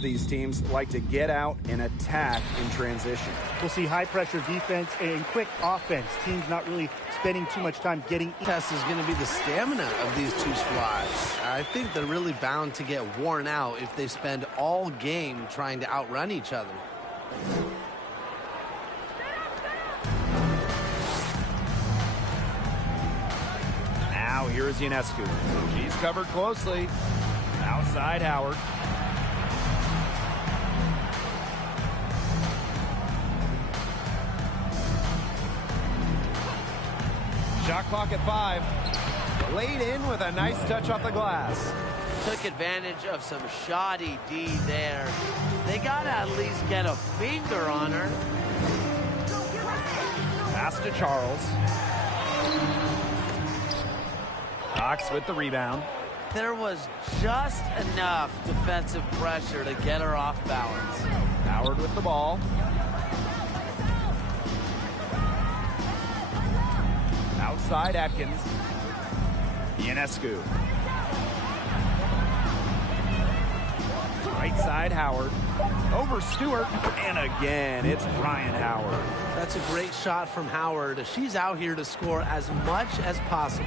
These teams like to get out and attack in transition. We'll see high-pressure defense and quick offense. Teams not really spending too much time getting. Test is going to be the stamina of these two squads. I think they're really bound to get worn out if they spend all game trying to outrun each other. Now here's Ionescu. She's covered closely. Outside Howard. Shot clock at 5. Laid in with a nice touch off the glass. Took advantage of some shoddy D there. They got to at least get a finger on her. Pass to Charles. Cox with the rebound. There was just enough defensive pressure to get her off balance. Howard with the ball. Outside Atkins. Ionescu. Right side Howard. Over Stewart. And again, it's Ryan Howard. That's a great shot from Howard. She's out here to score as much as possible.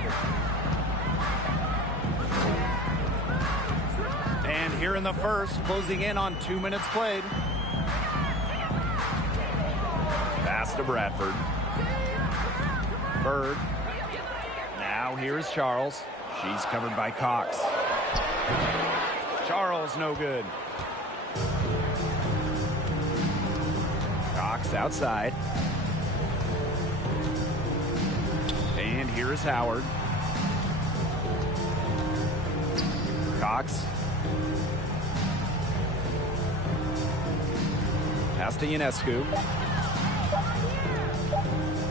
And here in the first, closing in on 2 minutes played. Pass to Bradford. Bird. Now here's Charles. She's covered by Cox. Charles no good. Cox outside. And here's Howard. Cox. Pass to Ionescu.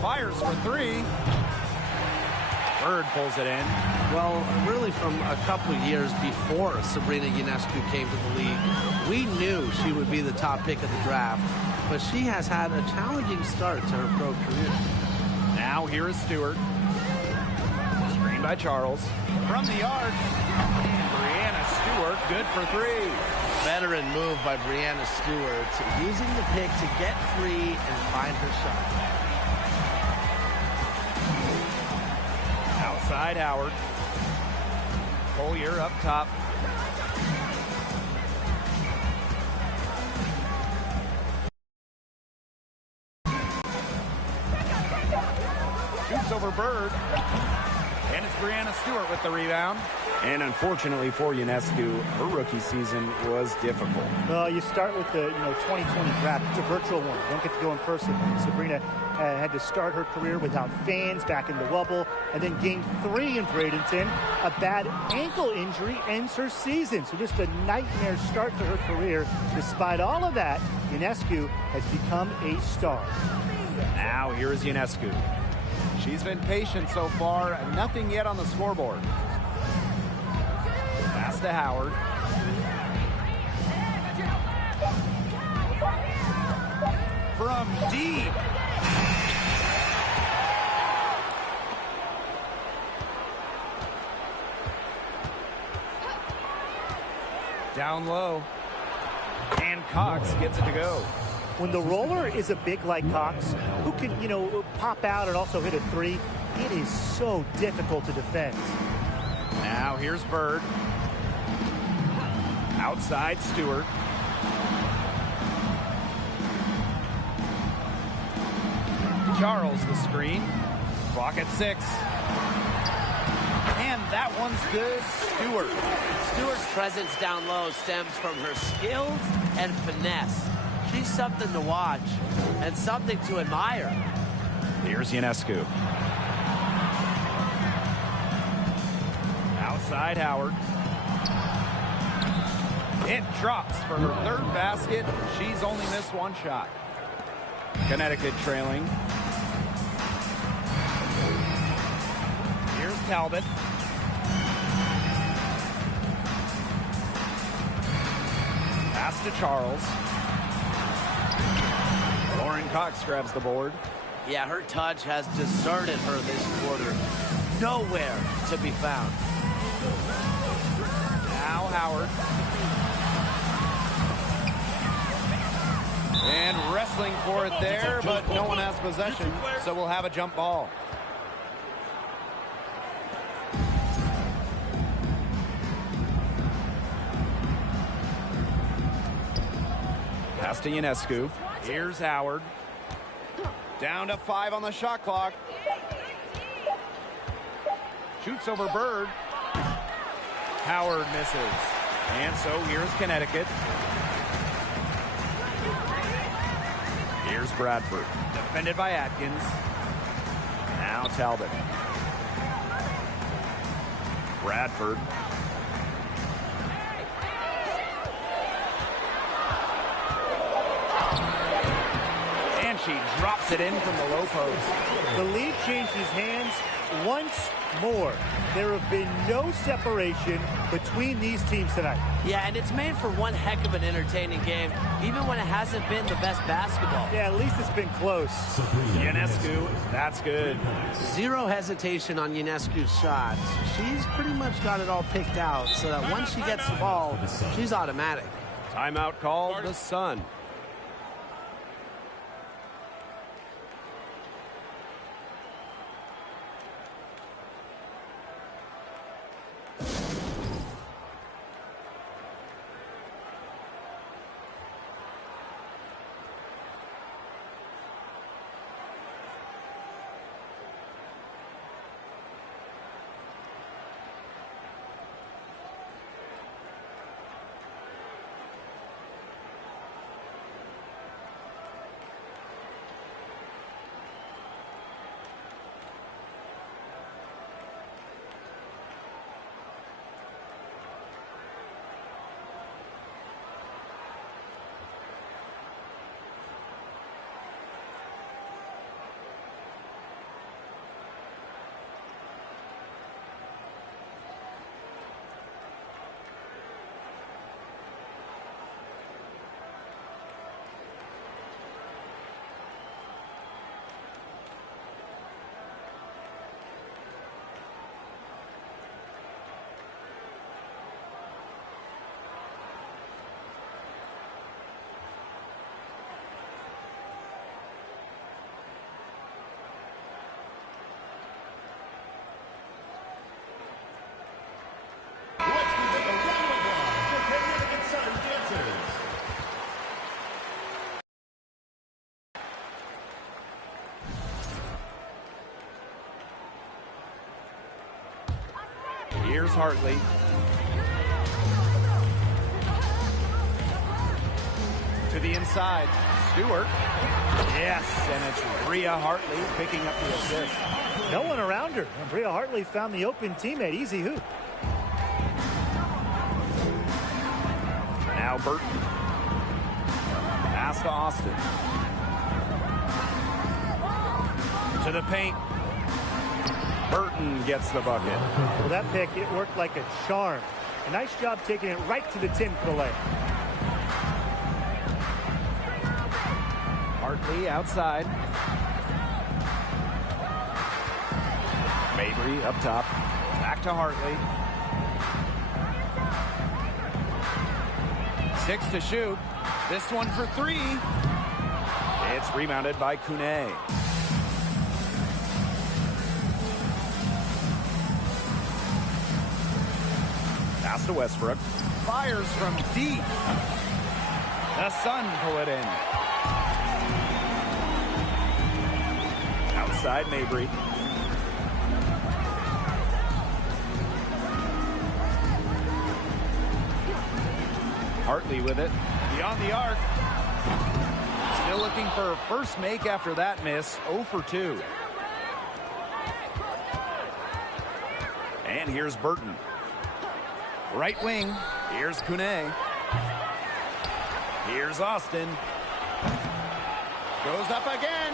Fires for 3. Bird pulls it in. Well, really from a couple years before Sabrina Ionescu came to the league, we knew she would be the top pick of the draft, but she has had a challenging start to her pro career. Now here is Stewart. Screen by Charles. From the arc. Brianna Stewart, good for 3. Veteran move by Brianna Stewart, using the pick to get free and find her shot. Outside Howard. Collier up top. Shoots over Bird. And it's Brianna Stewart with the rebound. And unfortunately for Ionescu, her rookie season was difficult. Well, you start with the 2020 draft. It's a virtual one. You don't get to go in person. Sabrina had to start her career without fans back in the bubble, and then game 3 in Bradenton. A bad ankle injury ends her season. So just a nightmare start to her career. Despite all of that, Ionescu has become a star. Now here is Ionescu. She's been patient so far, nothing yet on the scoreboard. Pass to Howard. From deep. Down low. And Cox gets it to go. When the roller is a big like Cox, who can, pop out and also hit a 3, it is so difficult to defend. Now here's Bird. Outside Stewart. Charles the screen. Clock at 6. And that one's good. Stewart. Stewart's presence down low stems from her skills and finesse. She's something to watch and something to admire. Here's Ionescu. Outside Howard. It drops for her 3rd basket. She's only missed 1 shot. Connecticut trailing. Here's Talbot. Pass to Charles. Lauren Cox grabs the board. Yeah, her touch has deserted her this quarter. Nowhere to be found. Now Howard. And wrestling for it there, but no one has possession, so we'll have a jump ball. Pass to Ionescu. Here's Howard. Down to 5 on the shot clock. Shoots over Bird. Howard misses. And so here's Connecticut. Here's Bradford. Defended by Atkins. Now Talbot. Bradford. And she drops it in from the low post. The lead changes hands once more. There have been no separation between these teams tonight. Yeah, and it's made for one heck of an entertaining game, even when it hasn't been the best basketball. Yeah, at least it's been close. Ionescu, that's good. Zero hesitation on Ionescu's shots. She's pretty much got it all picked out so that once she gets the ball, she's automatic. Timeout called the Sun. Here's Hartley. To the inside. Stewart. Yes, and it's Bria Hartley picking up the assist. No one around her. And Bria Hartley found the open teammate. Easy hoop. Now Burton. Pass to Austin. To the paint. Burton gets the bucket. Well, that pick, it worked like a charm. A nice job taking it right to the tin for the layup. Hartley outside. Mabry up top. Back to Hartley. 6 to shoot. This one for 3. It's rebounded by Kune. Pass to Westbrook. Fires from deep. The Sun pull it in. Outside Mabry. Hartley with it. Beyond the arc. Still looking for a first make after that miss. 0 for 2. And here's Burton. Right wing. Here's Kune. Here's Austin. Goes up again.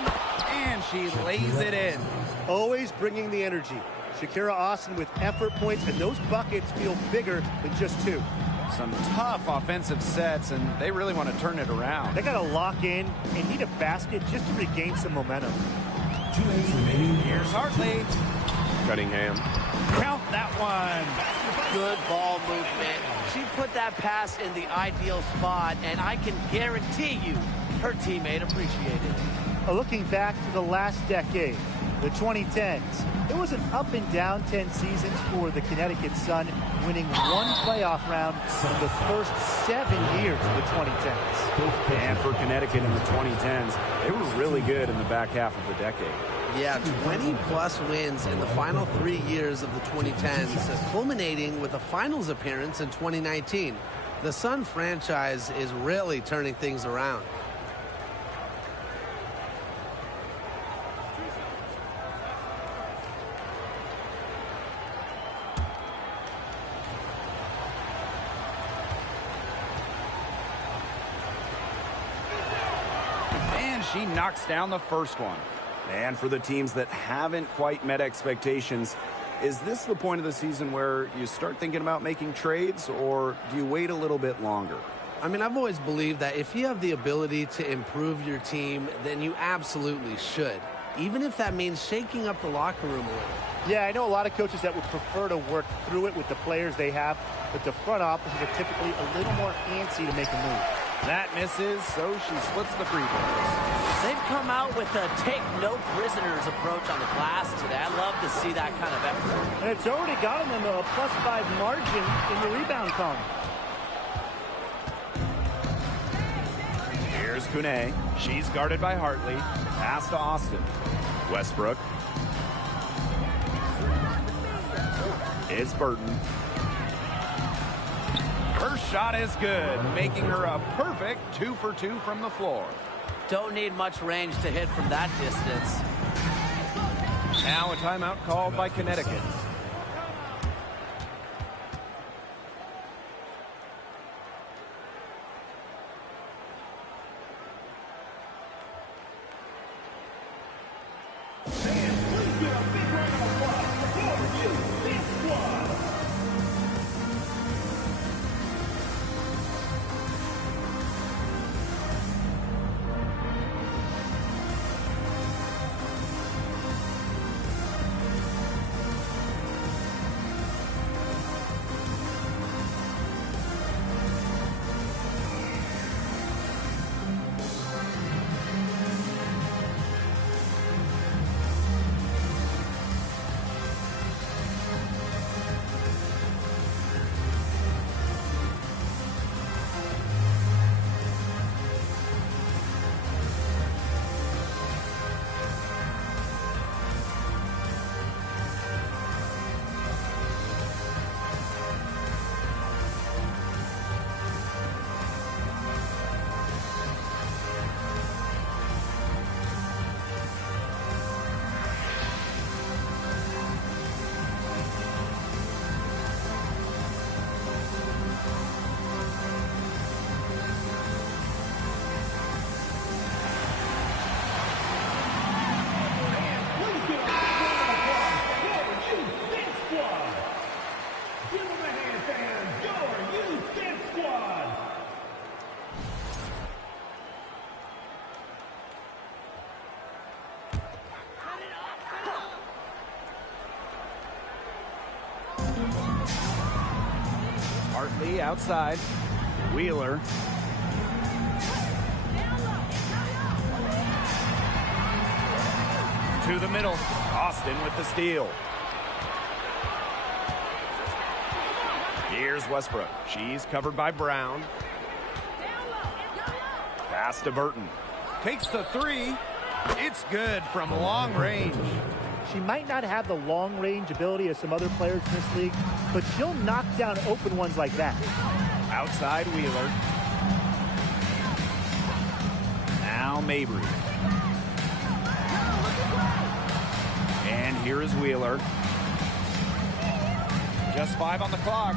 And she lays it in. Always bringing the energy. Shakira Austin with effort points, and those buckets feel bigger than just 2. Some tough offensive sets, and they really want to turn it around. They got to lock in and need a basket just to regain some momentum. Here's Hartley. Cunningham. Count that one. Good ball movement. She put that pass in the ideal spot, and I can guarantee you Her teammate appreciated it. Looking back to the last decade, the 2010s, it was an up and down 10 seasons for the Connecticut Sun, winning one playoff round in the first 7 years of the 2010s. And for Connecticut in the 2010s, they were really good in the back half of the decade. Yeah, 20-plus wins in the final 3 years of the 2010s, culminating with a finals appearance in 2019. The Sun franchise is really turning things around. And she knocks down the first one. And for the teams that haven't quite met expectations, is this the point of the season where you start thinking about making trades, or do you wait a little bit longer? I mean, I've always believed that if you have the ability to improve your team, then you absolutely should, even if that means shaking up the locker room a little. Yeah, I know a lot of coaches that would prefer to work through it with the players they have, but the front offices are typically a little more antsy to make a move. That misses, so she splits the free throws. They've come out with a take no prisoners approach on the glass today. I love to see that kind of effort. And it's already gotten them a +5 margin in the rebound column. Here's Kune. She's guarded by Hartley. Pass to Austin. Westbrook. It's Burton. Her shot is good, making her a perfect 2 for 2 from the floor. Don't need much range to hit from that distance. Now a timeout called by Connecticut. Hartley outside. Wheeler. To the middle. Austin with the steal. Here's Westbrook. She's covered by Brown. Pass to Burton. Takes the three. It's good from long range. She might not have the long-range ability of some other players in this league, but she'll knock down open ones like that. Outside Wheeler. Now Mabry. And here is Wheeler. Just 5 on the clock.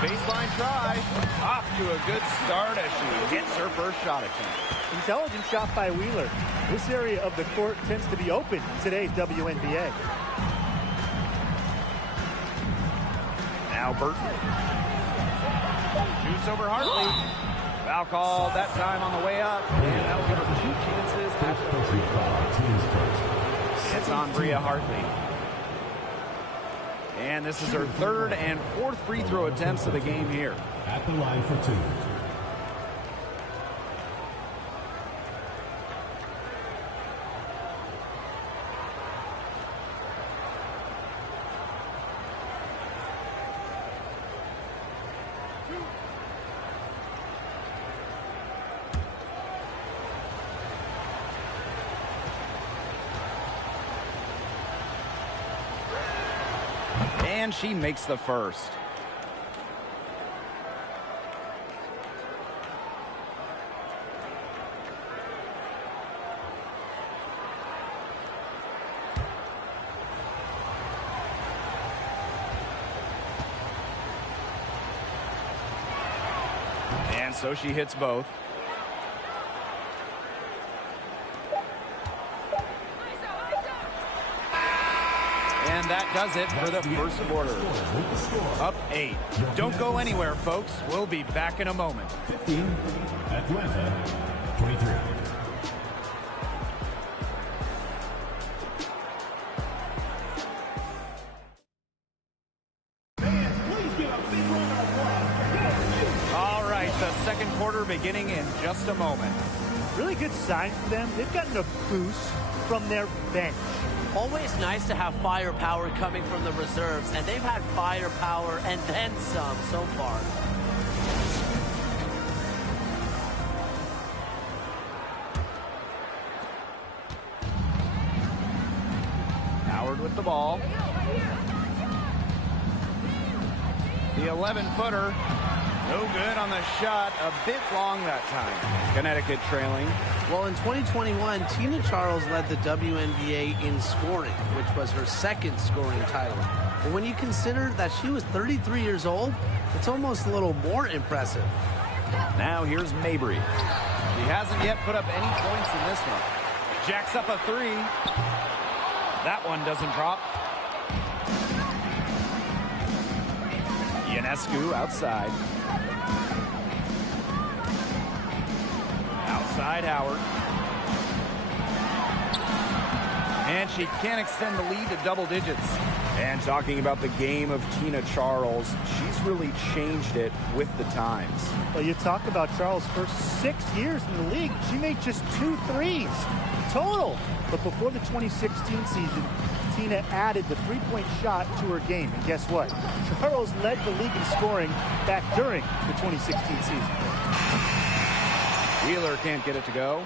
Baseline try. Off to a good start as she hits her first shot attempt. Intelligent shot by Wheeler. This area of the court tends to be open in today's WNBA. Now Burton. Shoots over Hartley. Foul call that time on the way up. And that'll give her 2 chances at the free. It's on Bria Hartley. And this is her 3rd and 4th free throw attempts of the game here. At the line for 2. And she makes the first. And so she hits both. And that does it for the first quarter. Up 8. Don't go anywhere, folks. We'll be back in a moment. 15, Atlanta, 23. All right, the second quarter beginning in just a moment. Really good sign for them. They've gotten a boost from their bench. Always nice to have firepower coming from the reserves, and they've had firepower and then some so far. Howard with the ball. The 11-footer. No good on the shot. A bit long that time. Connecticut trailing. Well, in 2021, Tina Charles led the WNBA in scoring, which was her second scoring title. But when you consider that she was 33 years old, it's almost a little more impressive. Now here's Mabry. She hasn't yet put up any points in this one. Jacks up a 3. That one doesn't drop. Ionescu outside. Outside Howard. And she can't extend the lead to double digits. And talking about the game of Tina Charles, she's really changed it with the times. Well, you talk about Charles' first 6 years in the league. She made just 2 threes total. But before the 2016 season, Tina added the three-point shot to her game. And guess what? Charles led the league in scoring back during the 2016 season. Wheeler can't get it to go.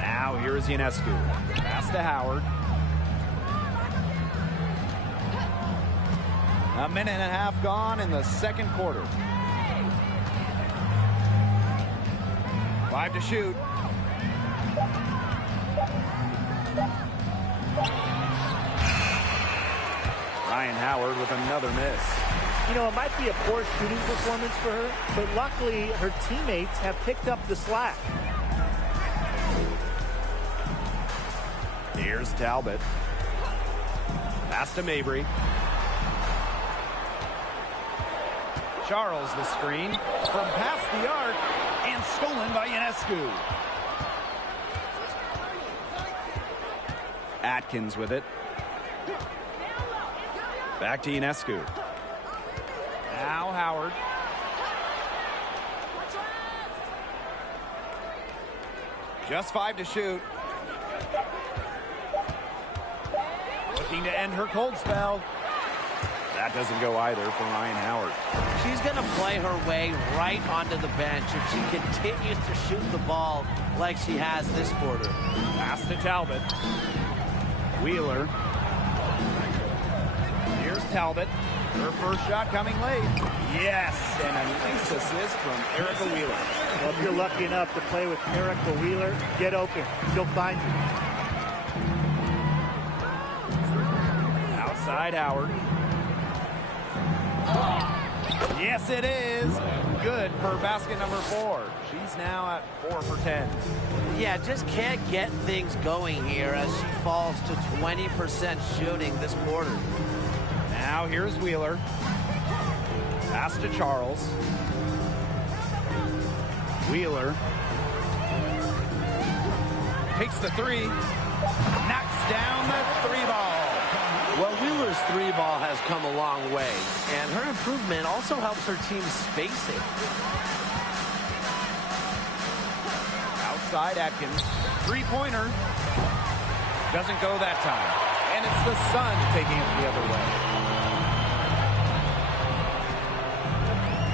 Now here's Ionescu. Pass to Howard. A minute and a half gone in the second quarter. 5 to shoot. Ryan Howard with another miss. You know, it might be a poor shooting performance for her, but luckily her teammates have picked up the slack. Here's Talbot. Pass to Mabry. Charles the screen from past the arc and stolen by Ionescu. Atkins with it. Back to Ionescu. Now Howard. Just 5 to shoot. Looking to end her cold spell. That doesn't go either for Ryan Howard. She's going to play her way right onto the bench if she continues to shoot the ball like she has this quarter. Pass to Talbot. Wheeler. Here's Talbot. Her first shot coming late. Yes, and a nice assist from Erica Wheeler. Well, if you're lucky enough to play with Erica Wheeler, get open. She'll find you. Outside Howard. Yes, it is. Good for basket number 4. She's now at 4 for 10. Yeah, just can't get things going here as she falls to 20% shooting this quarter. Now here's Wheeler. Pass to Charles. Wheeler takes the 3. Knocks down the 3 ball. Well, Wheeler's 3 ball has come a long way, and her improvement also helps her team spacing. Outside Atkins. 3-pointer. Doesn't go that time. And it's the Suns taking it the other way.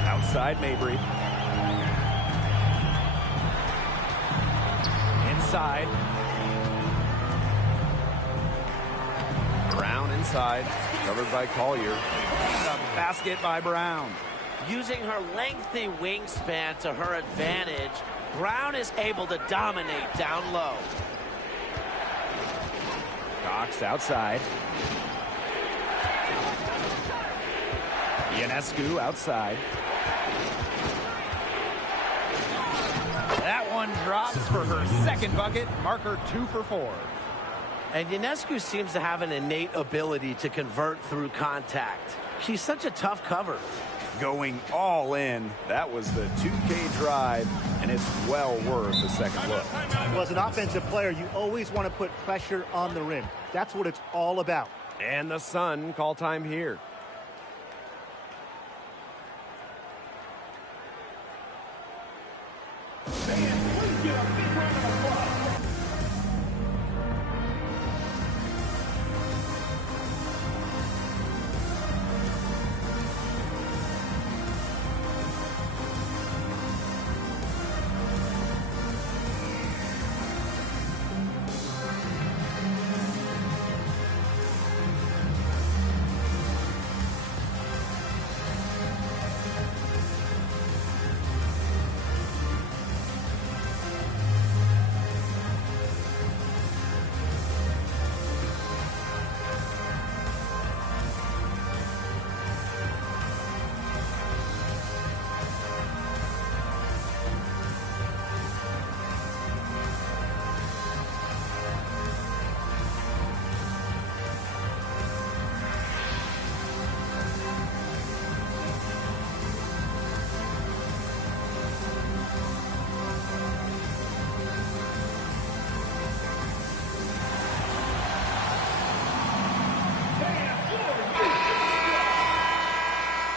Outside Mabry. Inside. inside, covered by Collier. A basket by Brown. Using her lengthy wingspan to her advantage, Brown is able to dominate down low. Cox outside. Ionescu outside. That one drops for her second bucket. Marker 2 for 4. And Ionescu seems to have an innate ability to convert through contact. She's such a tough cover. Going all in. That was the 2K drive, and it's well worth a second look. Well, as an offensive player, you always want to put pressure on the rim. That's what it's all about. And the Sun call time here.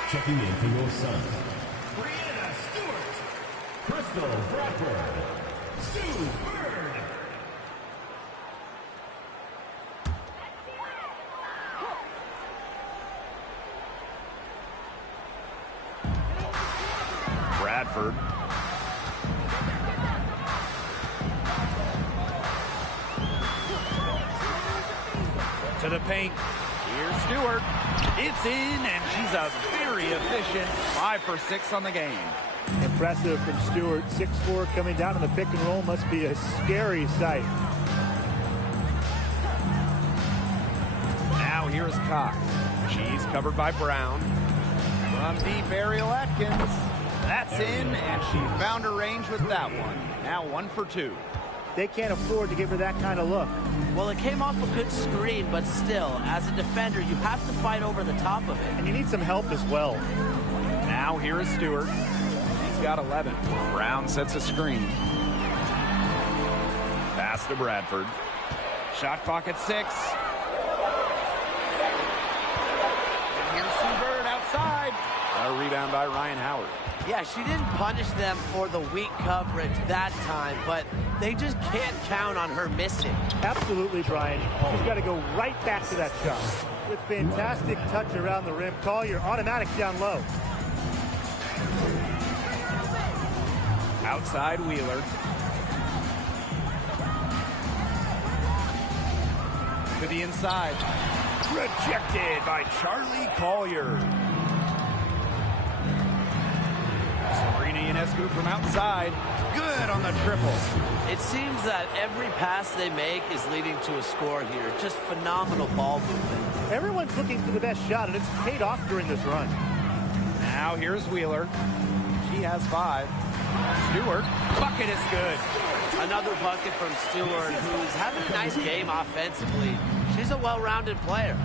Checking in for your son, Brianna Stewart, Crystal Bradford, Sue Bird. Bradford. To the paint. Here's Stewart. It's in, and she's a very efficient 5 for 6 on the game. Impressive from Stewart. 6'4", coming down on the pick and roll must be a scary sight. Now here's Cox. She's covered by Brown. From deep, Ariel Atkins. That's in, and she found her range with that one. Now 1 for 2. They can't afford to give her that kind of look. Well, it came off a good screen, but still, as a defender, you have to fight over the top of it. And you need some help as well. Now here is Stewart. She's got 11. Brown sets a screen. Pass to Bradford. Shot clock at 6. And here's Sue Bird outside. A rebound by Ryan Howard. Yeah, she didn't punish them for the weak coverage that time, but they just can't count on her missing. Absolutely, Brian. She's got to go right back to that shot. With fantastic touch around the rim. Collier automatic down low. Outside Wheeler. To the inside. Rejected by Charlie Collier. Sabrina Ionescu from outside. Good on the triple. It seems that every pass they make is leading to a score here. Just phenomenal ball movement. Everyone's looking for the best shot, and it's paid off during this run. Now here's Wheeler. She has 5. Stewart. Bucket is good. Another bucket from Stewart, who's having a nice game offensively. She's a well-rounded player.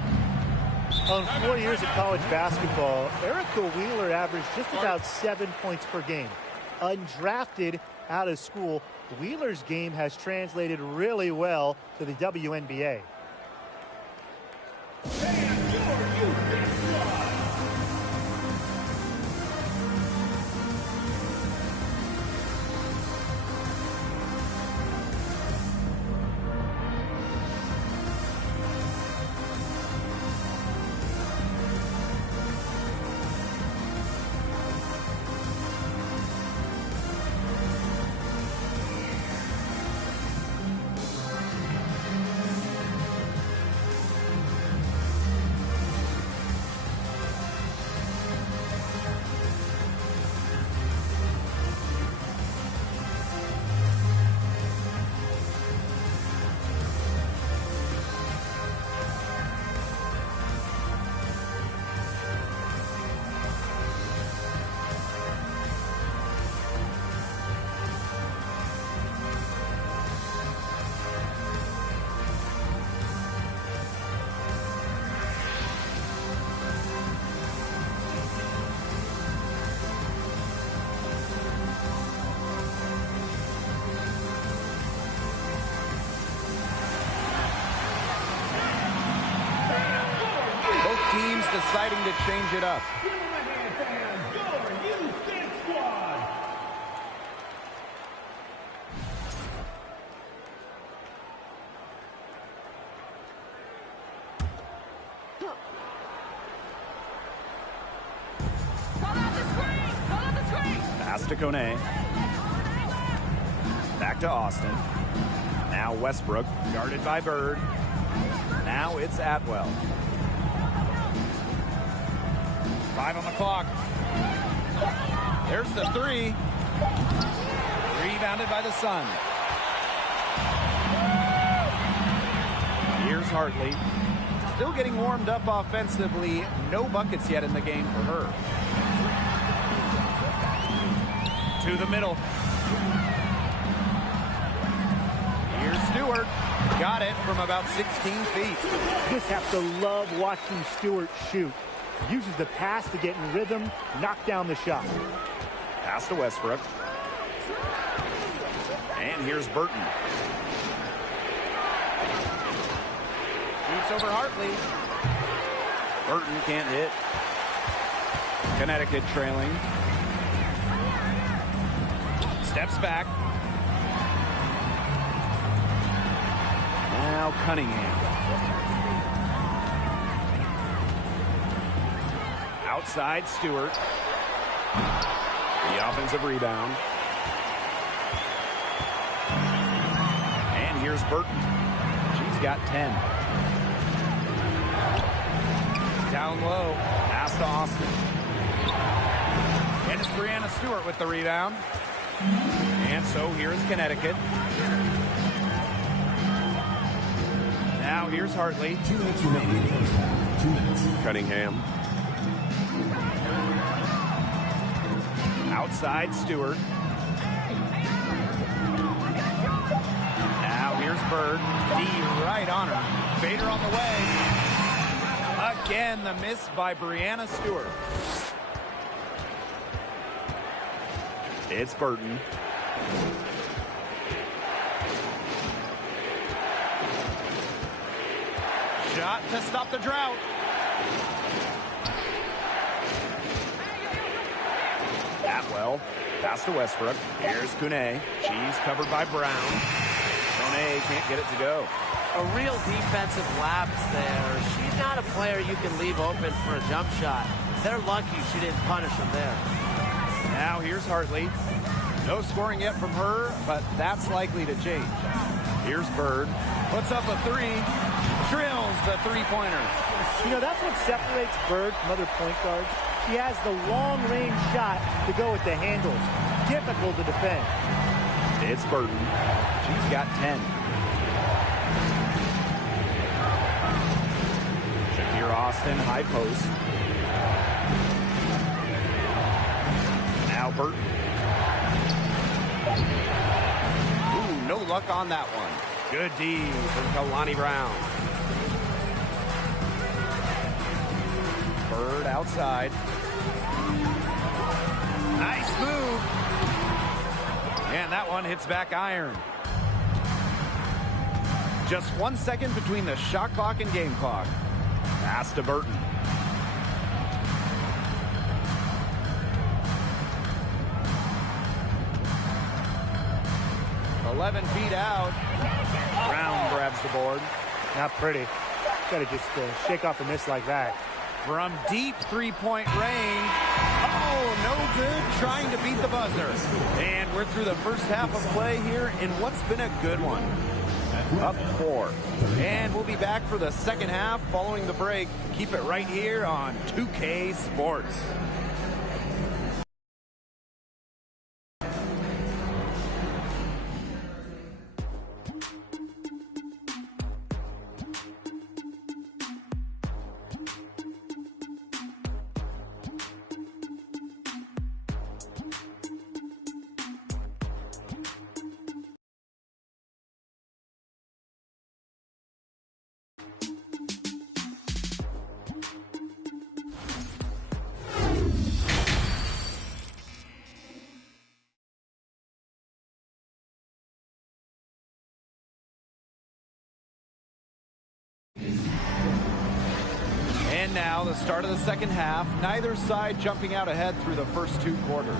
On 4 years of college basketball, Erica Wheeler averaged just about 7 points per game. Undrafted out of school, Wheeler's game has translated really well to the WNBA. deciding to change it up. Pass to Kone. Back to Austin. Now Westbrook, Guarded by Bird. now it's Atwell. 5 on the clock. There's the 3. Rebounded by the Sun. Here's Hartley. Still getting warmed up offensively. No buckets yet in the game for her. To the middle. Here's Stewart. Got it from about 16 feet. Just have to love watching Stewart shoot. Uses the pass to get in rhythm, knock down the shot. Pass to Westbrook. And here's Burton. Shoots over Hartley. Burton can't hit. Connecticut trailing. Steps back. Now Cunningham. Outside Stewart. The offensive rebound. And here's Burton. She's got 10. Down low. Pass to Austin. And it's Brianna Stewart with the rebound. And so here's Connecticut. Now here's Hartley. 2 minutes remaining in the first half. 2 minutes. Cunningham. Outside Stewart. Now here's Bird. D right on her. Bader on the way. Again, the miss by Brianna Stewart. It's Burton. Shot to stop the drought. Atwell. Pass to Westbrook. Here's Kune. She's covered by Brown. Kone can't get it to go. A real defensive lapse there. She's not a player you can leave open for a jump shot. They're lucky she didn't punish him there. Now here's Hartley. No scoring yet from her, but that's likely to change. Here's Bird. Puts up a 3. Drills the three-pointer. You know, that's what separates Bird from other point guards. She has the long-range shot to go with the handles. Difficult to defend. It's Burton. She's got 10. Shakir Austin, high post. Now Burton. Ooh, no luck on that one. Good D from Kalani Brown. Bird outside. Nice move. And that one hits back iron. Just 1 second between the shot clock and game clock. Pass to Burton. $11 feet out. Brown grabs the board. Not pretty. Got to just shake off a miss like that. From deep three-point range. Oh, no good. Trying to beat the buzzer. And we're through the first half of play here in what's been a good one. Up 4. And we'll be back for the second half following the break. Keep it right here on 2K Sports. And now the start of the second half. Neither side jumping out ahead through the first 2 quarters.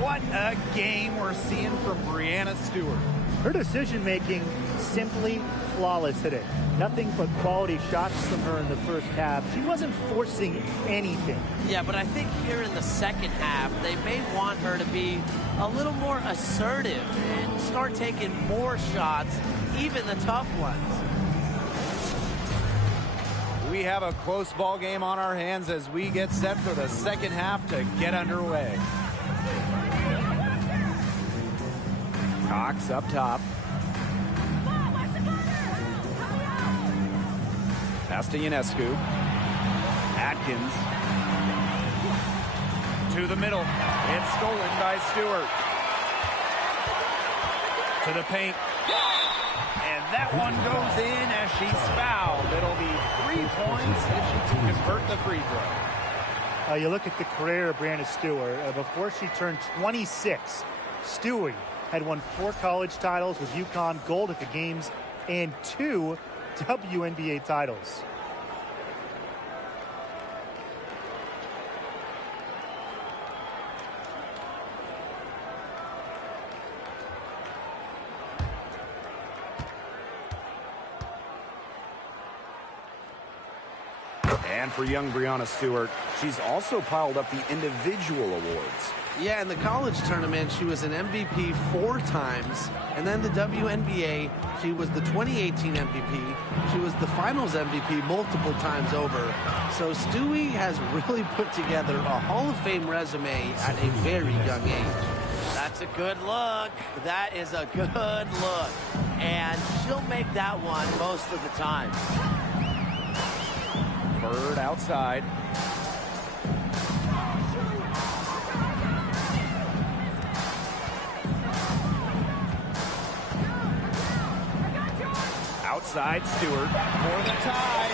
What a game we're seeing from Breanna Stewart. Her decision-making simply flawless today. Nothing but quality shots from her in the first half. She wasn't forcing anything. Yeah, but I think here in the second half, they may want her to be a little more assertive and start taking more shots, even the tough ones. We have a close ball game on our hands as we get set for the second half to get underway. Cox up top. Pass to Ionescu. Atkins. To the middle. It's stolen by Stewart. To the paint. And that one goes in as she's fouled. It'll be 3 points if she can convert the free throw. You look at the career of Breanna Stewart. Before she turned 26, Stewie had won 4 college titles with UConn, gold at the games, and 2 WNBA titles. And for young Breanna Stewart, she's also piled up the individual awards. Yeah, in the college tournament, she was an MVP 4 times. And then the WNBA, she was the 2018 MVP. She was the finals MVP multiple times over. So Stewie has really put together a Hall of Fame resume at a very young age. That's a good look. That is a good look. And she'll make that one most of the time. Bird outside. Outside Stewart for the tie.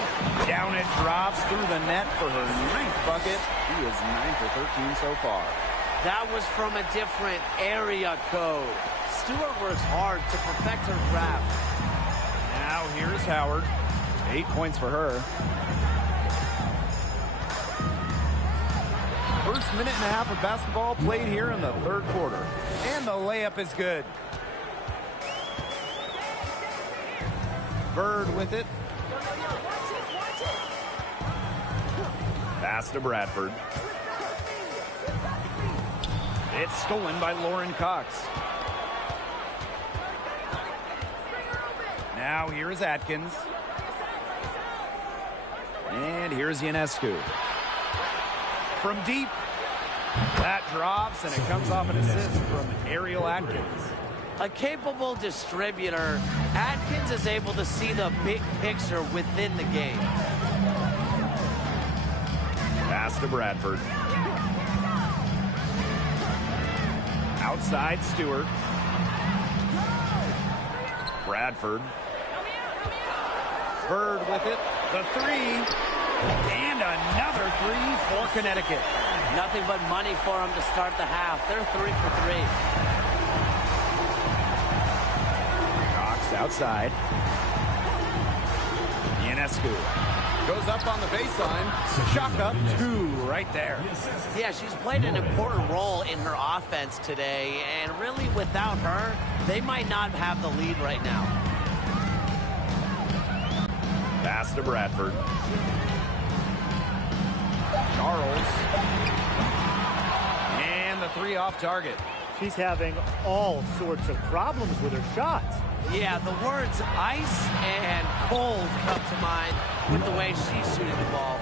Down it drops through the net for her 9th bucket. She is 9 for 13 so far. That was from a different area code. Stewart works hard to perfect her craft. Now here's Howard. 8 points for her. First minute and a half of basketball played here in the 3rd quarter. And the layup is good. Bird with it. Pass to Bradford. It's stolen by Lauren Cox. Now here is Atkins. And here's Ionescu. From deep. That drops, and it comes off an assist from Ariel Atkins. A capable distributor, Atkins is able to see the big picture within the game. Pass to Bradford. Outside Stewart. Bradford. Bird with it. The 3. And another 3 for Connecticut. Nothing but money for them to start the half. They're 3 for 3. Cox outside. Ionescu goes up on the baseline. Shot up 2 right there. Yeah, she's played an important role in her offense today, and really without her, they might not have the lead right now. Pass to Bradford. Charles. And the 3 off target. She's having all sorts of problems with her shots. Yeah, the words ice and cold come to mind with the way she's shooting the ball.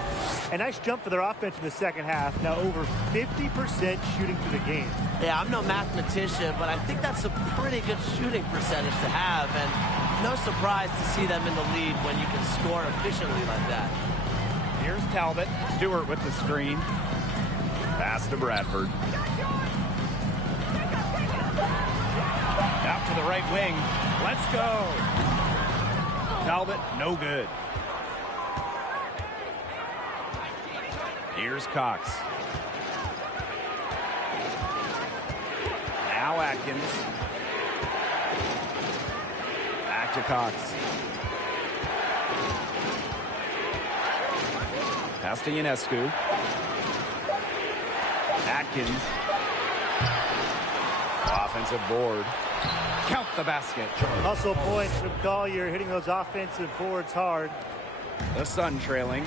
A nice jump for their offense in the second half. Now over 50% shooting for the game. Yeah, I'm no mathematician, but I think that's a pretty good shooting percentage to have, and no surprise to see them in the lead when you can score efficiently like that. Here's Talbot. Stewart with the screen. Pass to Bradford. Out to the right wing. Let's go. Talbot, no good. Here's Cox. Now Atkins. Back to Cox. Pass to Ionescu. Atkins. Offensive board. Count the basket. Hustle points from Collier, hitting those offensive boards hard. The Sun trailing.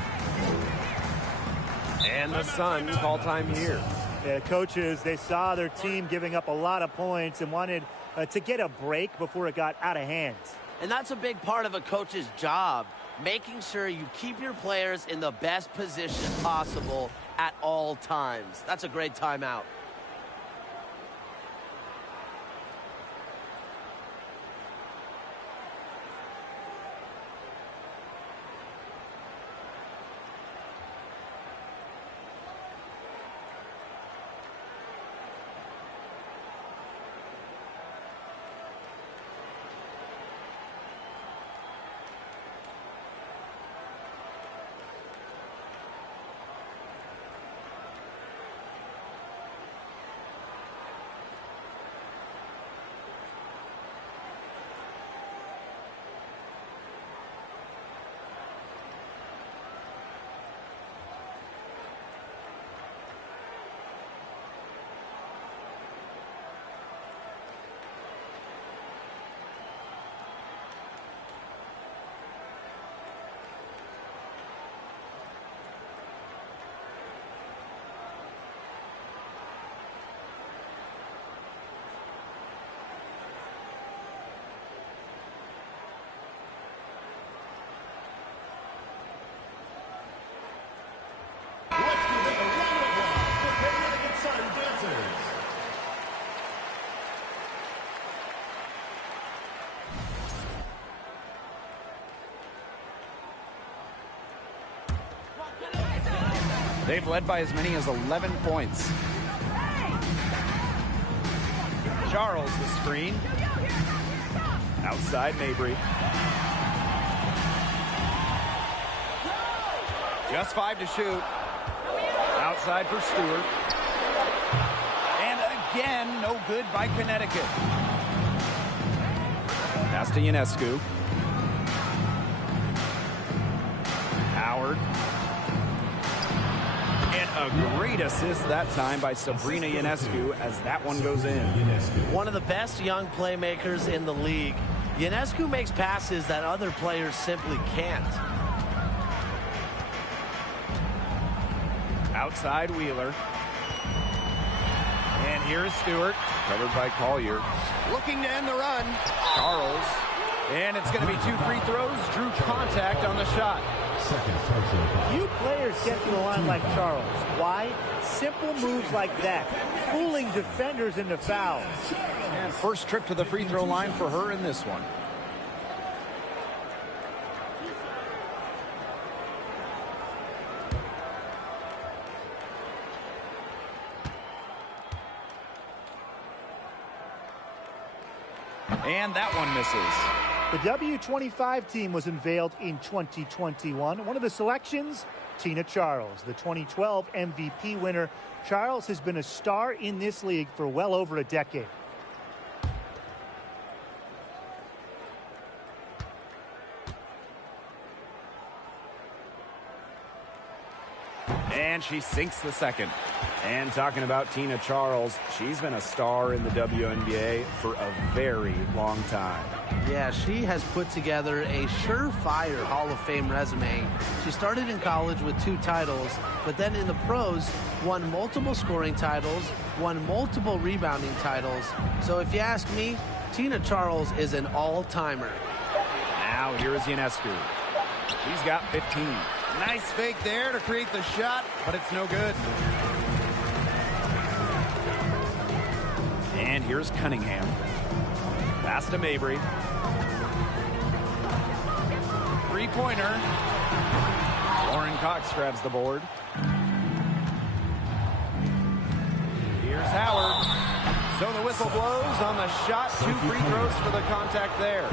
And the Sun call time here. Yeah, coaches, they saw their team giving up a lot of points and wanted to get a break before it got out of hand. And that's a big part of a coach's job, making sure you keep your players in the best position possible at all times. That's a great timeout. They've led by as many as 11 points. Charles the screen. Outside Mabry. Just 5 to shoot. Outside for Stewart. And again, no good by Connecticut. Pass to Ionescu. Howard. A great assist that time by Sabrina Ionescu as that one goes in. One of the best young playmakers in the league. Ionescu makes passes that other players simply can't. Outside Wheeler. And here's Stewart, covered by Collier. Looking to end the run. Charles. And it's going to be 2 free throws. Drew contact on the shot. Few players get to the line like Charles. Why? Simple moves like that, fooling defenders into fouls. And first trip to the free throw line for her in this one. And that one misses. The W25 team was unveiled in 2021. One of the selections, Tina Charles, the 2012 MVP winner. Charles has been a star in this league for well over a decade. And she sinks the second. And talking about Tina Charles, she's been a star in the WNBA for a very long time. Yeah, she has put together a surefire Hall of Fame resume. She started in college with 2 titles, but then in the pros, won multiple scoring titles, won multiple rebounding titles. So if you ask me, Tina Charles is an all-timer. Now here is Ionescu. She's got 15. Nice fake there to create the shot, but it's no good. And here's Cunningham. Pass to Mabry. Three-pointer. Lauren Cox grabs the board. Here's Howard. So the whistle blows on the shot. 2 free throws for the contact there.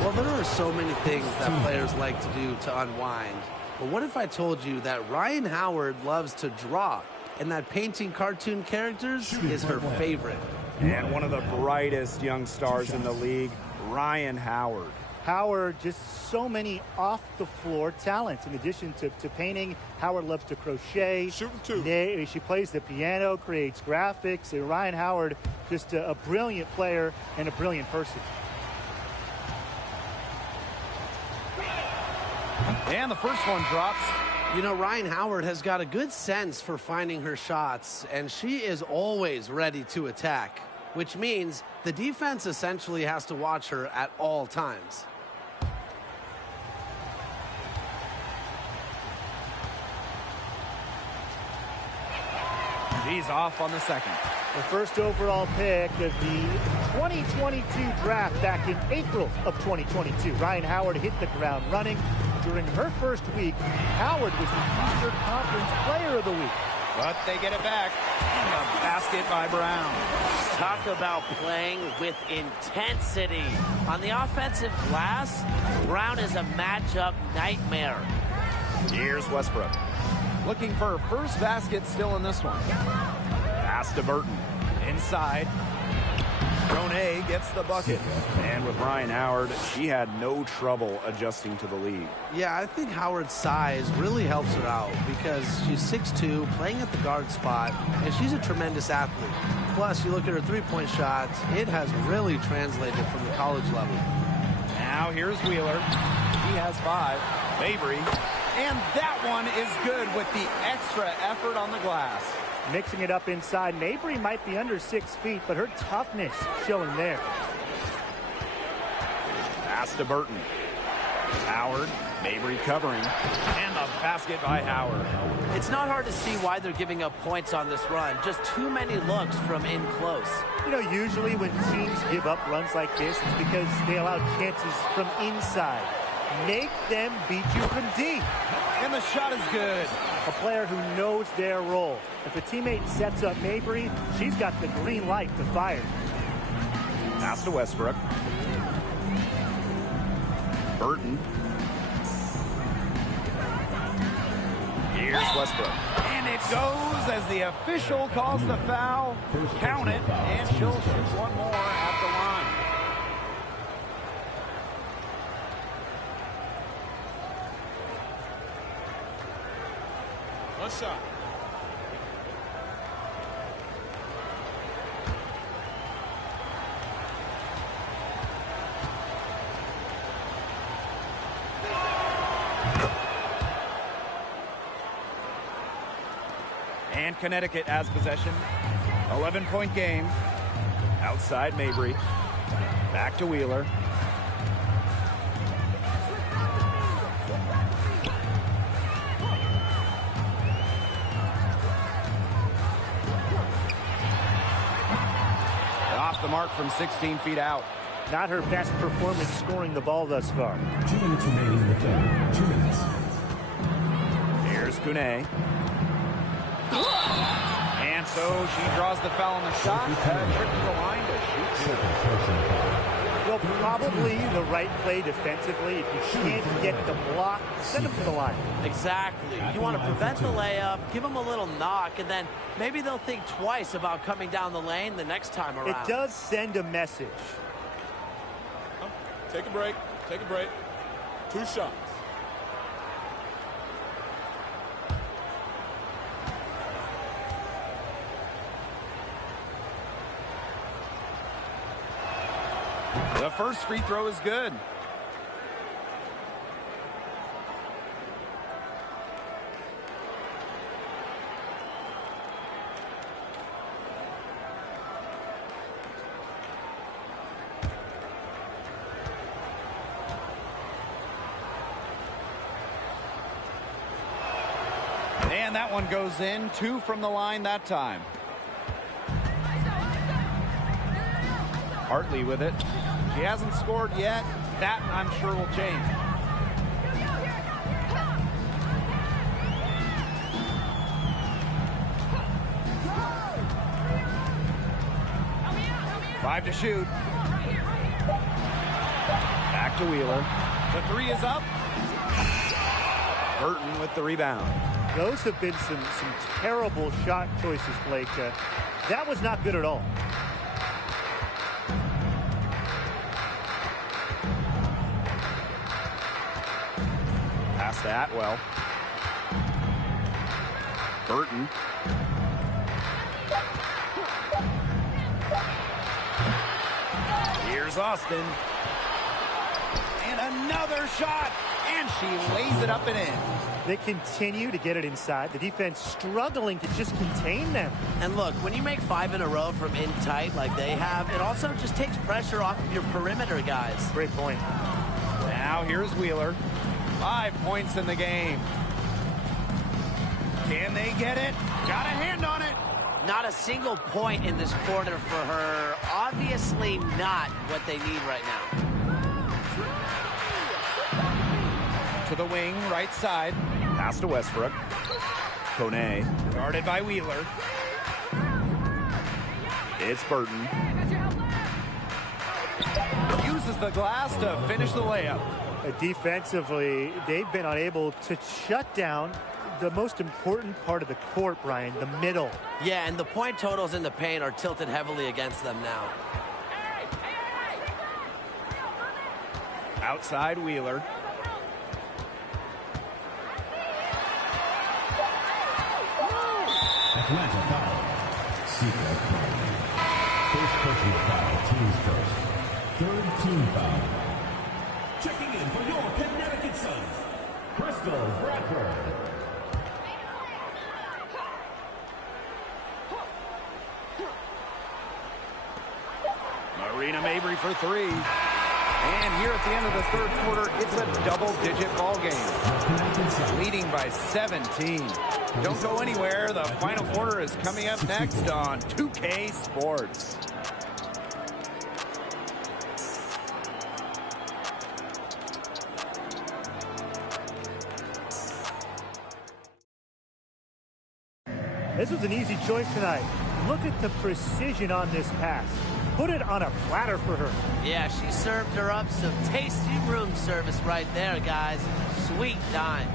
Well, there are so many things that players like to do to unwind. But what if I told you that Ryan Howard loves to draw and that painting cartoon characters is her favorite? And one of the brightest young stars in the league, Ryan Howard. Howard, just so many off-the-floor talents. In addition to painting, Howard loves to crochet. Shooting too. She plays the piano, creates graphics. And Ryan Howard, just a brilliant player and a brilliant person. And the first one drops. You know, Ryan Howard has got a good sense for finding her shots, and she is always ready to attack, which means the defense essentially has to watch her at all times. He's off on the second. The first overall pick of the 2022 draft back in April of 2022. Ryan Howard hit the ground running. During her first week, Howard was the Eastern Conference Player of the Week. But they get it back. A basket by Brown. Talk about playing with intensity. On the offensive glass, Brown is a matchup nightmare. Here's Westbrook. Looking for her first basket still in this one. Pass to Burton. Inside. Kone gets the bucket. And with Ryan Howard, she had no trouble adjusting to the league. Yeah, I think Howard's size really helps her out because she's 6'2", playing at the guard spot, and she's a tremendous athlete. Plus, you look at her three-point shots, it has really translated from the college level. Now here's Wheeler. He has 5. Mabry. And that one is good with the extra effort on the glass. Mixing it up inside. Mabry might be under 6 feet, but her toughness showing there. Pass to Burton. Howard. Mabry covering. And the basket by Howard. It's not hard to see why they're giving up points on this run. Just too many looks from in close. You know, usually when teams give up runs like this, it's because they allow chances from inside. Make them beat you from deep. And the shot is good. A player who knows their role. If a teammate sets up Mabry, she's got the green light to fire. Pass to Westbrook. Burton. Here's Westbrook. And it goes as the official calls the foul. Count it, and she'll shoot one more at the line. One shot. And Connecticut has possession. 11-point game. Outside Mabry. Back to Wheeler. Off the mark from 16 feet out. Not her best performance scoring the ball thus far. 2 minutes remaining in the third. 2 minutes. Here's Kone. And so she draws the foul on the shot. Trip to the line to shoot two. Well, probably the right play defensively. If you can't get the block, send them to the line. Exactly. You want to prevent the layup, give them a little knock, and then maybe they'll think twice about coming down the lane the next time around. It does send a message. Take a break. Take a break. 2 shots. The first free throw is good. And that one goes in. 2 from the line that time. Hartley with it. She hasn't scored yet. That, I'm sure, will change. Five to shoot. Back to Wheeler. The 3 is up. Burton with the rebound. Those have been some terrible shot choices, Blake. That was not good at all. Pass to Atwell. Burton. Here's Austin. And another shot. And she lays it up and in. They continue to get it inside. The defense struggling to just contain them. And look, when you make 5 in a row from in tight like they have, it also just takes pressure off of your perimeter guys. Great point. Now here's Wheeler. 5 points in the game. Can they get it? Got a hand on it. Not a single point in this quarter for her. Obviously not what they need right now. To the wing, right side. Pass to Westbrook. Kone. Guarded by Wheeler. It's Burton. Uses the glass to finish the layup. Defensively, they've been unable to shut down the most important part of the court, Brian, the middle. Yeah, and the point totals in the paint are tilted heavily against them now. Outside Wheeler. Atlanta foul. Seatbelt foul. First personal foul. Teams first. Third team foul. Checking in for your Connecticut Suns, Crystal Bradford. Marina Mabry for 3. And here at the end of the third quarter, it's a double-digit ball game. Leading by 17. Don't go anywhere. The final quarter is coming up next on 2K Sports. This was an easy choice tonight. Look at the precision on this pass. Put it on a platter for her. Yeah, she served her up some tasty room service right there, guys. Sweet dime.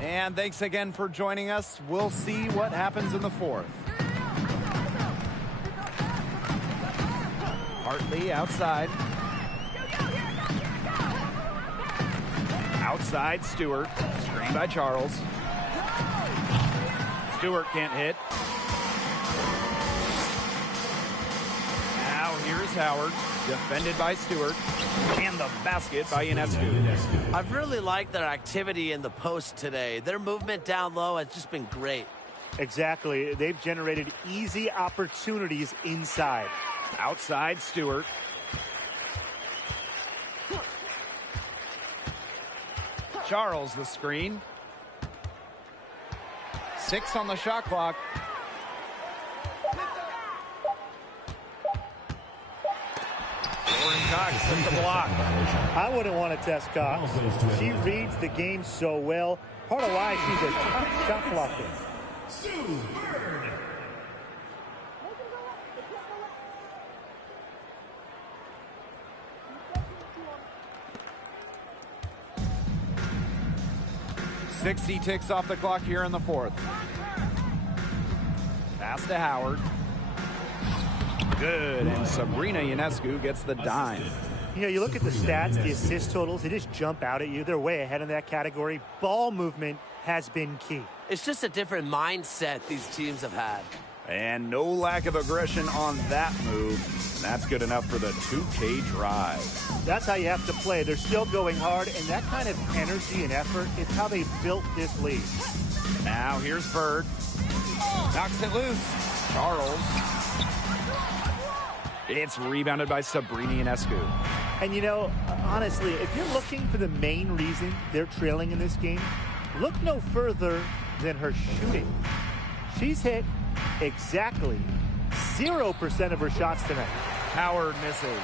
And thanks again for joining us. We'll see what happens in the fourth. Hartley outside. Outside Stewart. Screen by Charles. Stewart can't hit. Now here's Howard. Defended by Stewart. And the basket by Ionescu. I've really liked their activity in the post today. Their movement down low has just been great. Exactly. They've generated easy opportunities inside. Outside Stewart. Charles the screen. 6 on the shot clock. Lauren Cox with the block. I wouldn't want to test Cox. She reads the game so well. Part of why she's a top shot blocker. Sue Bird. .60 ticks off the clock here in the fourth. Pass to Howard. Good, and Sabrina Ionescu gets the dime. You know, you look at the stats, the assist totals, they just jump out at you. They're way ahead in that category. Ball movement has been key. It's just a different mindset these teams have had. And no lack of aggression on that move. That's good enough for the 2K drive. That's how you have to play. They're still going hard, and that kind of energy and effort is how they built this lead. Now here's Bird. Knocks it loose. Charles. It's rebounded by Sabrina Ionescu. And, you know, honestly, if you're looking for the main reason they're trailing in this game, look no further than her shooting. She's hit exactly 0% of her shots tonight. Howard misses.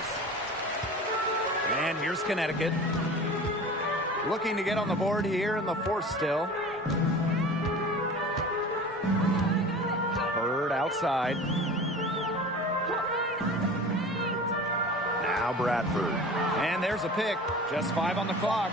And here's Connecticut. Looking to get on the board here in the fourth still. Bird outside. Now Bradford. And there's a pick. Just 5 on the clock.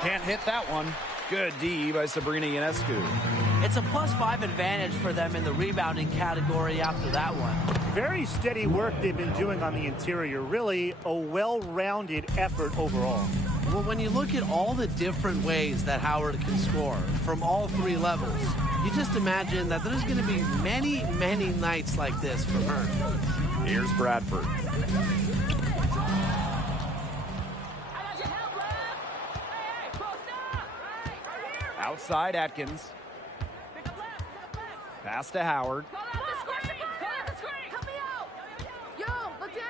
Can't hit that one. Good D by Sabrina Ionescu. It's a +5 advantage for them in the rebounding category after that one. Very steady work they've been doing on the interior. Really a well-rounded effort overall. Well, when you look at all the different ways that Howard can score from all three levels, you just imagine that there's going to be many, many nights like this from her. Here's Bradford. Outside Atkins. Pass to Howard.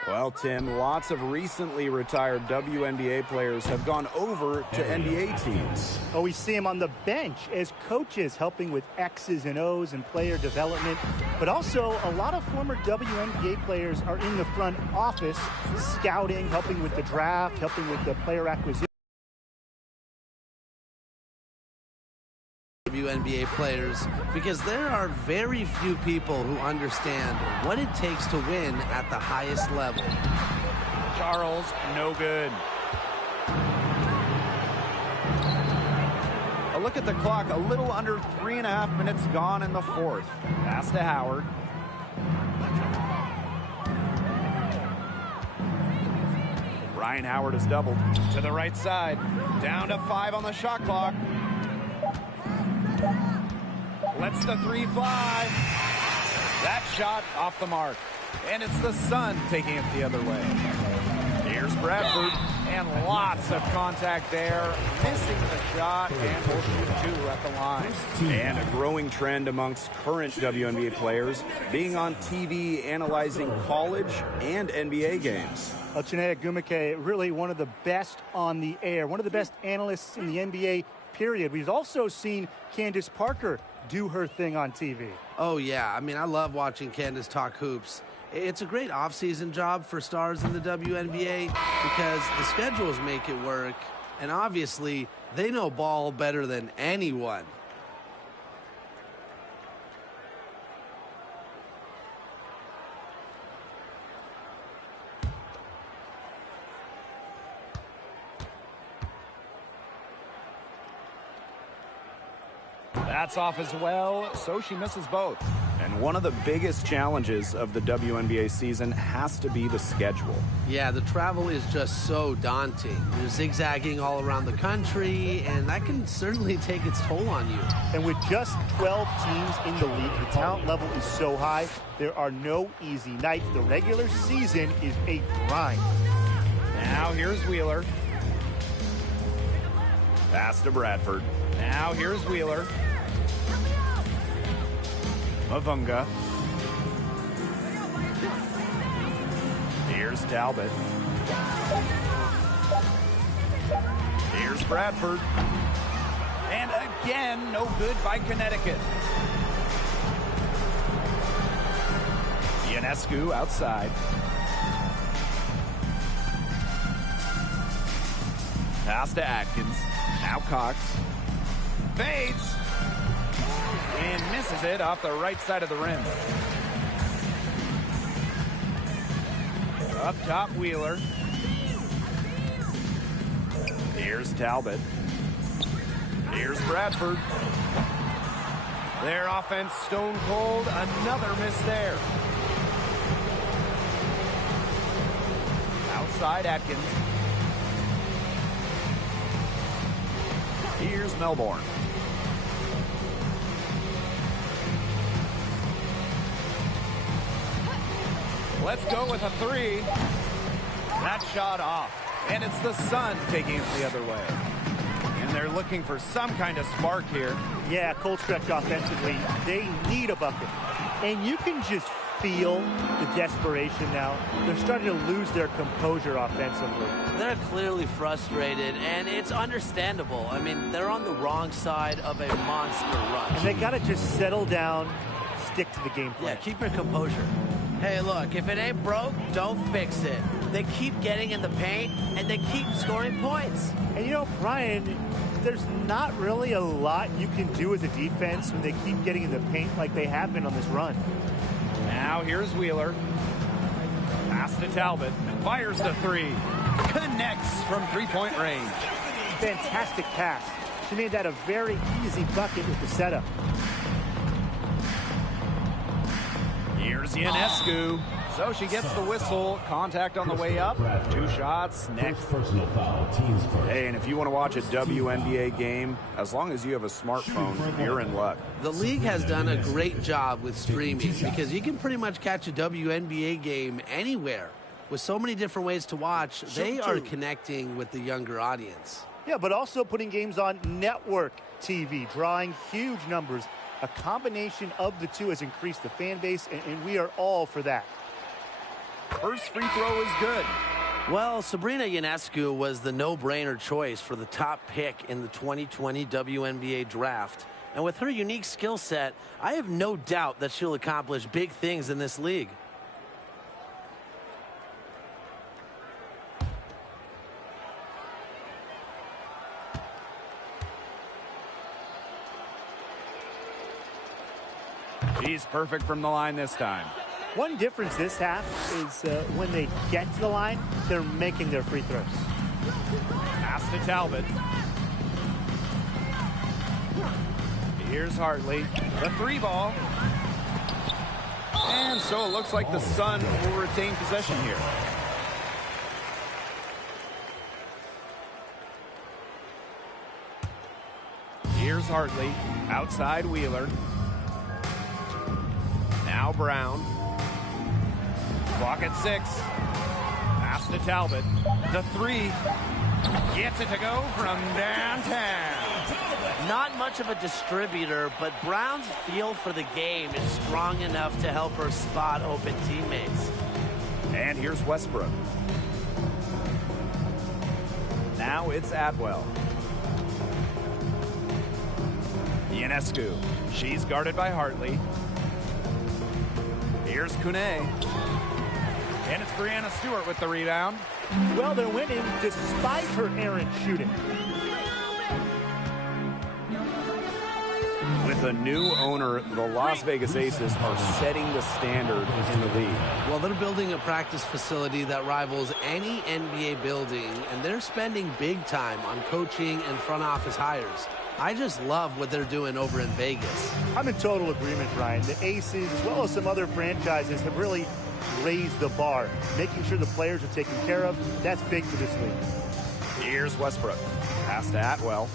Well, Tim, lots of recently retired WNBA players have gone over to NBA teams. Oh, we see him on the bench as coaches helping with X's and O's and player development. But also, a lot of former WNBA players are in the front office, scouting, helping with the draft, helping with the player acquisition. WNBA players, because there are very few people who understand what it takes to win at the highest level. Charles, no good. A look at the clock, a little under 3.5 minutes gone in the fourth. Pass to Howard. Ryan Howard has doubled to the right side. Down to 5 on the shot clock. Lets the 3 fly. That shot off the mark. And it's the Sun taking it the other way. Here's Bradford. And lots of contact there. Missing the shot. And will shoot 2 at the line. And a growing trend amongst current WNBA players being on TV analyzing college and NBA games. Chinea Gumake, really one of the best on the air. One of the best analysts in the NBA, period. We've also seen Candace Parker do her thing on TV. Oh, yeah. I mean, I love watching Candace talk hoops. It's a great off-season job for stars in the WNBA because the schedules make it work, and obviously, they know ball better than anyone. That's off as well, so she misses both. And one of the biggest challenges of the WNBA season has to be the schedule. Yeah, the travel is just so daunting. You're zigzagging all around the country, and that can certainly take its toll on you. And with just 12 teams in the league, the talent level is so high, there are no easy nights. The regular season is a grind. Now here's Wheeler. Pass to Bradford. Now here's Wheeler. Mavunga. Here's Talbot. Here's Bradford. And again, no good by Connecticut. Ionescu outside. Pass to Atkins. Now Cox. Fades. And misses it off the right side of the rim. Up top, Wheeler. Here's Talbot. Here's Bradford. Their offense stone cold. Another miss there. Outside Atkins. Here's Melbourne. Let's go with a 3. That shot off. And it's the Sun taking it the other way. And they're looking for some kind of spark here. Yeah, Colstrek offensively, they need a bucket. And you can just feel the desperation now. They're starting to lose their composure offensively. They're clearly frustrated, and it's understandable. I mean, they're on the wrong side of a monster run. And they got to just settle down, stick to the game plan. Yeah, keep your composure. Hey, look, if it ain't broke, don't fix it. They keep getting in the paint, and they keep scoring points. And you know, Brian, there's not really a lot you can do as a defense when they keep getting in the paint like they have been on this run. Now here's Wheeler. Pass to Talbot. Fires the 3. Connects from 3-point range. Fantastic pass. She made that a very easy bucket with the setup. Here's Ionescu. So she gets the whistle. Contact on the way up. 2 shots next. Personal foul, teams first. Hey, and if you want to watch a WNBA game, as long as you have a smartphone, you're in luck. The league has done a great job with streaming because you can pretty much catch a WNBA game anywhere. With so many different ways to watch, they are connecting with the younger audience. Yeah, but also putting games on network TV, drawing huge numbers. A combination of the two has increased the fan base, and we are all for that. First free throw is good. Well, Sabrina Ionescu was the no-brainer choice for the top pick in the 2020 WNBA draft. And with her unique skill set, I have no doubt that she'll accomplish big things in this league. She's perfect from the line this time. One difference this half is when they get to the line, they're making their free throws. Pass to Talbot. Here's Hartley. The 3 ball. And so it looks like the Sun will retain possession here. Here's Hartley. Outside Wheeler. Now Brown. Clock at 6. Pass to Talbot. The 3. Gets it to go from downtown. Not much of a distributor, but Brown's feel for the game is strong enough to help her spot open teammates. And here's Westbrook. Now it's Atwell. Ionescu. She's guarded by Hartley. Here's Kune. And it's Brianna Stewart with the rebound. Well, they're winning despite her errant shooting. With a new owner, the Las Vegas Aces are setting the standard in the league. Well, they're building a practice facility that rivals any NBA building, and they're spending big time on coaching and front office hires. I just love what they're doing over in Vegas. I'm in total agreement, Brian. The Aces, as well as some other franchises, have really raised the bar. Making sure the players are taken care of, that's big for this league. Here's Westbrook. Pass to Atwell.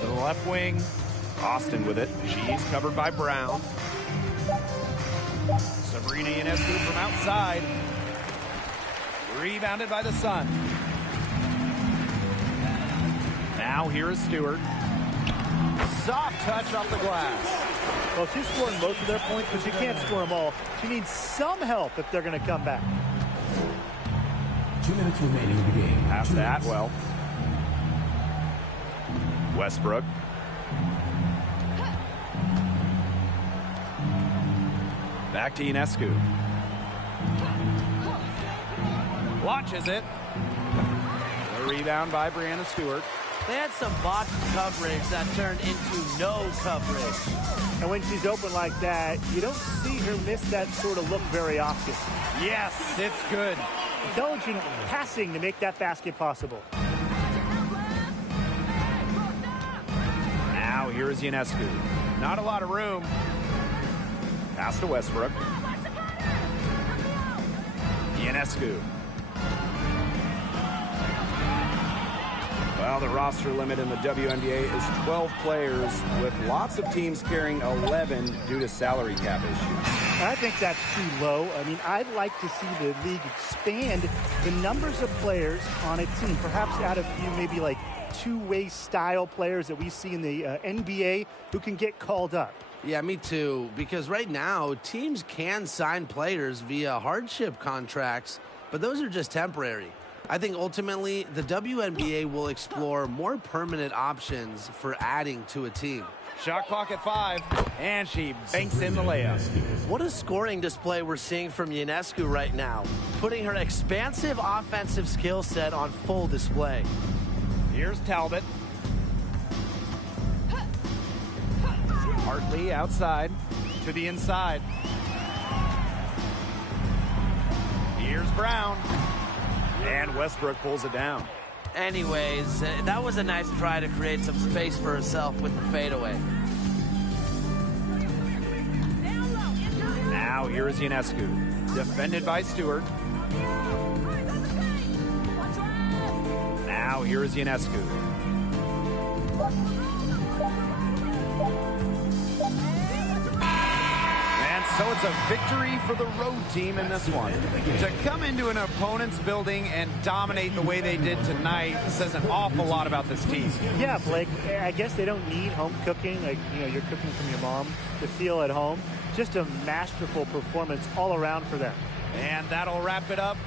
To the left wing. Austin with it. She's covered by Brown. Sabrina Ionescu from outside. Rebounded by the Sun. Now here is Stewart. Soft touch off the glass. Well, she's scoring most of their points, but she can't score them all. She needs some help if they're going to come back. 2 minutes remaining in the game. Pass to Atwell. Westbrook. Back to Ionescu. Launches it. The rebound by Brianna Stewart. They had some botched coverage that turned into no coverage. And when she's open like that, you don't see her miss that sort of look very often. Yes, it's good. Intelligent passing to make that basket possible. Now here is Ionescu. Not a lot of room. Pass to Westbrook. Ionescu. Well, the roster limit in the WNBA is 12 players, with lots of teams carrying 11 due to salary cap issues. I think that's too low. I mean, I'd like to see the league expand the numbers of players on a team, perhaps add a few maybe like two-way style players that we see in the NBA who can get called up. Yeah, me too, because right now teams can sign players via hardship contracts, but those are just temporary. I think ultimately the WNBA will explore more permanent options for adding to a team. Shot clock at 5, and she banks in the layup. What a scoring display we're seeing from Ionescu right now, putting her expansive offensive skill set on full display. Here's Talbot. Hartley outside to the inside. Here's Brown. And Westbrook pulls it down. Anyways, that was a nice try to create some space for herself with the fadeaway. Now here is Ionescu, defended by Stewart. Now here is Ionescu. And so it's a victory for the road team in this one. To come into an opponent's building and dominate the way they did tonight says an awful lot about this team. Yeah, Blake, I guess they don't need home cooking, like, you know, you're cooking from your mom, to feel at home. Just a masterful performance all around for them. And that'll wrap it up